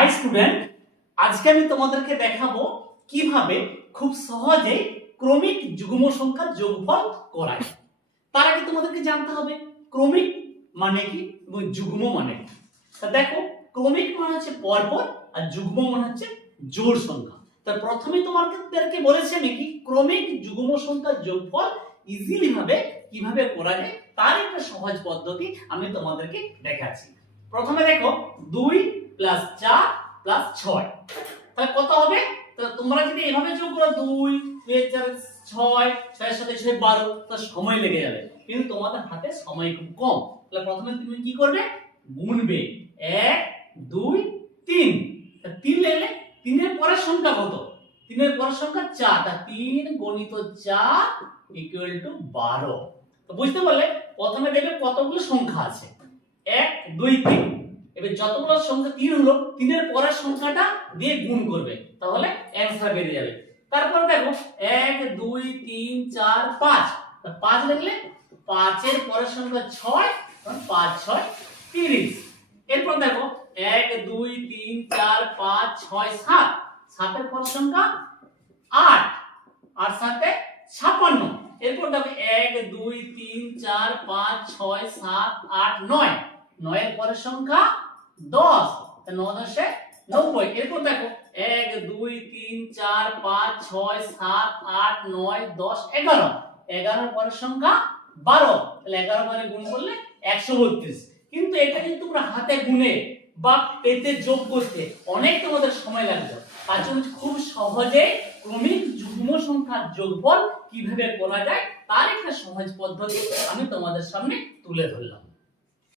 High student, আজকে আমি তোমাদেরকে দেখাবো কিভাবে খুব সহজে ক্রমিক যুগ্ম সংখ্যার যোগফল করায়। তার আগে তোমাদেরকে জানতে হবে ক্রমিক মানে কি এবং যুগ্ম মানে কি। তা দেখো, ক্রমিক মানে হচ্ছে পরপর আর যুগ্ম মানে হচ্ছে জোড় সংখ্যা। তা প্রথমে তোমাদেরকে বলেছি আমি কি ক্রমিক যুগ্ম সংখ্যার যোগফল ইজিলি ভাবে কিভাবে করা যায় তার একটা সহজ পদ্ধতি আমি তোমাদেরকে দেখাচ্ছি। প্রথমে দেখো 2 প্লাস 4 প্লাস 6, তাহলে কত হবে? তো তোমরা যদি এভাবে যোগ করো 2 2 4 6, 6 এর সাথে 6 12, তো সময় লেগে যাবে, কিন্তু তোমাদের হাতে সময় খুব কম। তাহলে প্রথমে তুমি কি করবে? গুনবে 1 2 3, তা 3 লিখলে 3 এর পরের সংখ্যা কত? 3 এর পরের সংখ্যা 4, তা 3 গুণিত 4 ইকুয়াল টু 12। তো বুঝতে পারলে প্রথমে দেখবে কতগুলো সংখ্যা আছে 1 2 3, এবার যতগুলো সংখ্যা 3 হলো 3 এর পরের সংখ্যাটা দিয়ে গুণ করবে, তাহলে অ্যানসার বেরিয়ে যাবে। তারপর দেখো 1 2 3 4 5, তা 5 লিখলে 5 এর পরের সংখ্যা 6, তখন 5 6 30। এরপর দেখো 1 2 3 4 5 6 7, 7 এর পরের সংখ্যা 8 আর 7 এ 56। এরপর দেখো 1 2 3 4 5 6 7 8 9, 9 এর পরের সংখ্যা 10, তা 9 10 90। এরপর দেখো 1 2 3 4 5 6 7 8 9 10 11, 11 এর পরের সংখ্যা 12, তাহলে 11 মানে গুণ করলে 132। কিন্তু এটা যদি তোমরা হাতে গুনে বা পেতে যোগ করতে অনেক তোমাদের সময় লাগবে, তার জন্য খুব সহজে ক্রমিক যুগ্ম সংখ্যার যোগফল কিভাবে করা যায় তার একটা সহজ পদ্ধতি আমি তোমাদের সামনে তুলে ধরলাম।